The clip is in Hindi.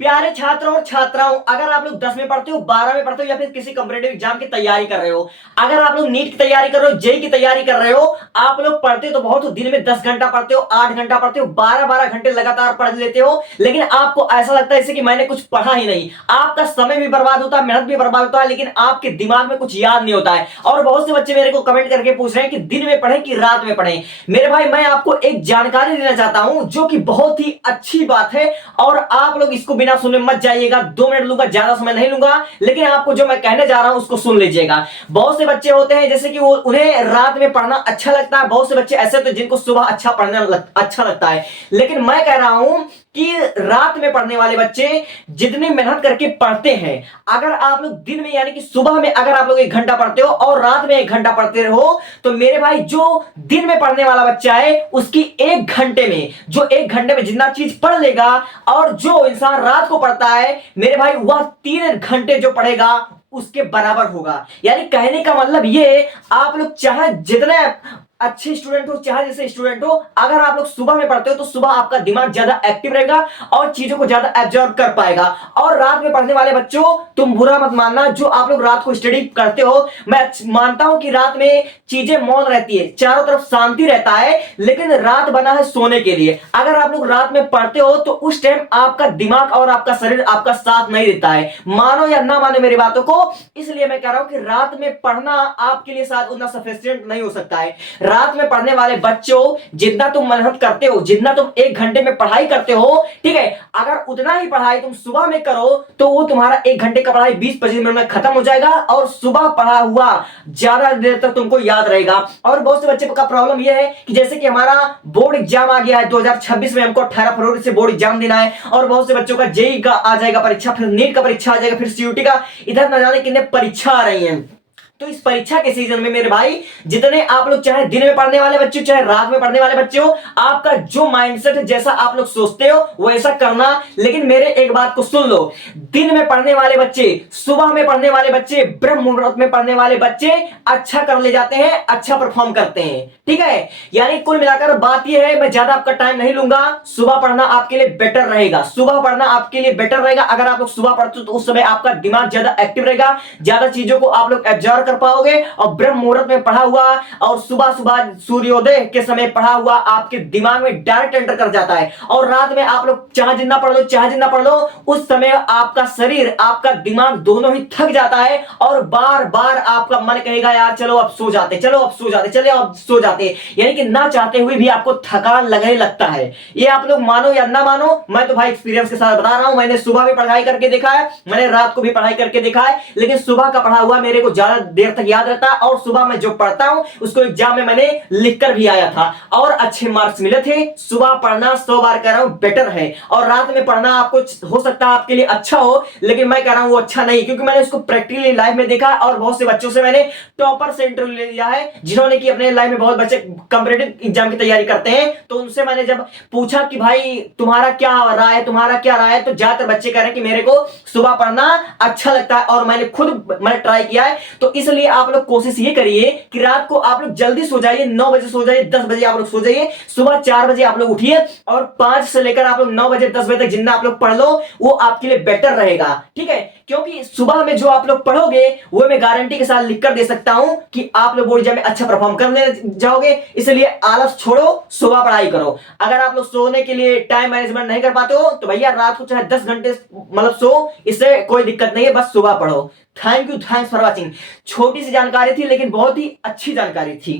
प्यारे छात्र और छात्राओं, अगर आप लोग 10 में पढ़ते हो, 12 में पढ़ते हो या फिर किसी कॉम्पिटेटिव एग्जाम की तैयारी कर रहे हो, अगर आप लोग नीट की तैयारी कर रहे हो, जेई की तैयारी कर रहे हो, आप लोग पढ़ते तो बहुत हो, दिन में 10 घंटा पढ़ते हो, 8 घंटा पढ़ते हो, 12-12 घंटे लगातार पढ़ लेते हो, लेकिन आपको ऐसा लगता है जैसे कि मैंने कुछ पढ़ा ही नहीं। आपका समय भी बर्बाद होता है, मेहनत भी बर्बाद होता है, लेकिन आपके दिमाग में कुछ याद नहीं होता है। और बहुत से बच्चे मेरे को कमेंट करके पूछ रहे हैं कि दिन में पढ़े कि रात में पढ़े। मेरे भाई, मैं आपको एक जानकारी देना चाहता हूं जो कि बहुत ही अच्छी बात है, और आप लोग इसको बिना सुने मत जाइएगा। 2 मिनट लूंगा, ज्यादा समय नहीं लूंगा, लेकिन आपको जो मैं कहने जा रहा हूं उसको सुन लीजिएगा। बहुत से बच्चे होते हैं जैसे कि वो उन्हें रात में पढ़ना अच्छा लगता है, बहुत से बच्चे ऐसे होते हैं जिनको सुबह अच्छा लगता है। लेकिन मैं कह रहा हूं कि रात में पढ़ने वाले बच्चे जितनी मेहनत करके पढ़ते हैं, अगर आप लोग दिन में यानी कि सुबह में अगर आप लोग 1 घंटा पढ़ते हो और रात में 1 घंटा पढ़ते रहो, तो मेरे भाई जो दिन में पढ़ने वाला बच्चा है उसकी 1 घंटे में, जो 1 घंटे में जितना चीज पढ़ लेगा, और जो इंसान रात को पढ़ता है मेरे भाई वह 3 घंटे जो पढ़ेगा उसके बराबर होगा। यानी कहने का मतलब ये, आप लोग चाहे जितने अच्छे स्टूडेंट हो, चाहे जैसे स्टूडेंट हो, अगर आप लोग सुबह में पढ़ते हो तो सुबह आपका दिमाग ज्यादा एक्टिव रहेगा और चीजों को ज्यादा एब्जॉर्ब कर पाएगा। और रात में पढ़ने वाले बच्चों, तुम बुरा मत मानना जो आप लोग रात को स्टडी करते हो, मैं मानता हूं कि रात में चीजें मौन रहती है, चारों तरफ शांति रहता है, लेकिन रात बना है सोने के लिए। अगर आप लोग रात में पढ़ते हो तो उस टाइम आपका दिमाग और आपका शरीर आपका साथ नहीं देता है, मानो या ना मानो मेरी बातों को। इसलिए मैं कह रहा हूं कि रात में पढ़ना आपके लिए शायद उतना सफिशिएंट नहीं हो सकता है। रात में पढ़ने वाले बच्चों, जितना तुम मेहनत करते हो, जितना तुम 1 घंटे में पढ़ाई करते हो, ठीक है, अगर उतना ही पढ़ाई तुम सुबह में करो तो वो तुम्हारा 1 घंटे का पढ़ाई 20-25 मिनट में खत्म हो जाएगा, और सुबह पढ़ा हुआ ज्यादा देर तक तुमको याद रहेगा। और बहुत से बच्चे का प्रॉब्लम यह है कि जैसे कि हमारा बोर्ड एग्जाम आ गया है 2026 में, हमको 18 फरवरी से बोर्ड एग्जाम देना है, और बहुत से बच्चों का जेई का आ जाएगा परीक्षा, फिर नीट का परीक्षा आ जाएगा, फिर सीयूटी का, इधर न जाने कितने परीक्षा आ रही है। तो इस परीक्षा के सीजन में मेरे भाई, जितने आप लोग चाहे दिन में पढ़ने वाले बच्चे चाहे रात में पढ़ने वाले बच्चे हो, आपका जो माइंडसेट है, जैसा आप लोग सोचते हो वैसा करना। लेकिन मेरे एक बात को सुन लो, दिन में पढ़ने वाले बच्चे, सुबह में पढ़ने वाले बच्चे, ब्रह्म मुहूर्त में पढ़ने वाले बच्चे अच्छा कर ले जाते हैं, अच्छा परफॉर्म करते हैं, ठीक है। यानी कुल मिलाकर बात यह है, मैं ज्यादा आपका टाइम नहीं लूंगा, सुबह पढ़ना आपके लिए बेटर रहेगा, सुबह पढ़ना आपके लिए बेटर रहेगा। अगर आप लोग सुबह पढ़ते हो तो उस समय आपका दिमाग ज्यादा एक्टिव रहेगा, ज्यादा चीजों को आप लोग एब्जॉर्व कर पाओगे, और ब्रह्म मुहूर्त में पढ़ा हुआ और सुबह सुबह सूर्योदय के समय पढ़ा हुआ आपके दिमाग में डायरेक्ट एंटर कर जाता है। और रात में आप लोग चाहे जितना पढ़ लो, चाहे जितना पढ़ लो, उस समय आपका शरीर आपका दिमाग दोनों ही थक जाता है, और बार बार आपका मन कहेगा यार चलो अब सो जाते, चलो अब सो जाते, चले अब सो जाते, यानी कि ना चाहते हुए भी आपको थकान लगने लगता है। ये आप लोग मानो या ना मानो, मैं तो भाई एक्सपीरियंस के साथ बता रहा हूं, मैंने सुबह भी पढ़ाई करके देखा है, मैंने रात को भी पढ़ाई करके देखा है, लेकिन सुबह का पढ़ा हुआ मेरे को ज्यादा देर तक याद रहता है, और सुबह में जो पढ़ता हूं उसको एग्जाम में मैंने लिखकर भी आया था और अच्छे मार्क्स मिले थे। सुबह पढ़ना 100 बार कह रहा हूं बेटर है, और रात में पढ़ना आपको हो सकता है आपके लिए अच्छा हो, लेकिन मैं कह रहा हूं वो अच्छा नहीं, क्योंकि मैंने उसको प्रैक्टिकली लाइफ में देखा, और बहुत से बच्चों से मैंने टॉपर से इंटरव्यू ले लिया है, जिन्होंने कि अपने लाइफ में, बहुत बच्चे कॉम्पिटिटिव एग्जाम की तैयारी करते हैं, तो उनसे मैंने जब पूछा कि भाई तुम्हारा क्या राय है, तुम्हारा क्या राय है, तो ज्यादातर बच्चे कह रहे हैं कि मेरे को सुबह पढ़ना अच्छा लगता है, और मैंने खुद ट्राई किया है। तो इसलिए आप लोग कोशिश ये करिए कि रात को आप लोग जल्दी सो जाइए, 9 बजे सो जाइए, 10 बजे आप लोग सो जाइए, सुबह 4 बजे आप लोग उठिए, और 5 से लेकर आप लोग 9 बजे 10 बजे तक जितना आप लोग पढ़ लो वो आपके लिए बेटर रहेगा, ठीक है। क्योंकि सुबह में जो आप लोग पढ़ोगे वो मैं गारंटी के साथ लिखकर दे सकता हूं कि आप लोग बोर्ड एग्जाम में अच्छा परफॉर्म करने जाओगे। इसलिए आलस छोड़ो, सुबह पढ़ाई करो। अगर आप लोग सोने के लिए टाइम मैनेजमेंट नहीं कर पाते हो तो भैया रात को चाहे 10 घंटे मतलब सो, इससे कोई दिक्कत नहीं है, बस सुबह पढ़ो। Thank you, thanks for watching. छोटी सी जानकारी थी लेकिन बहुत ही अच्छी जानकारी थी।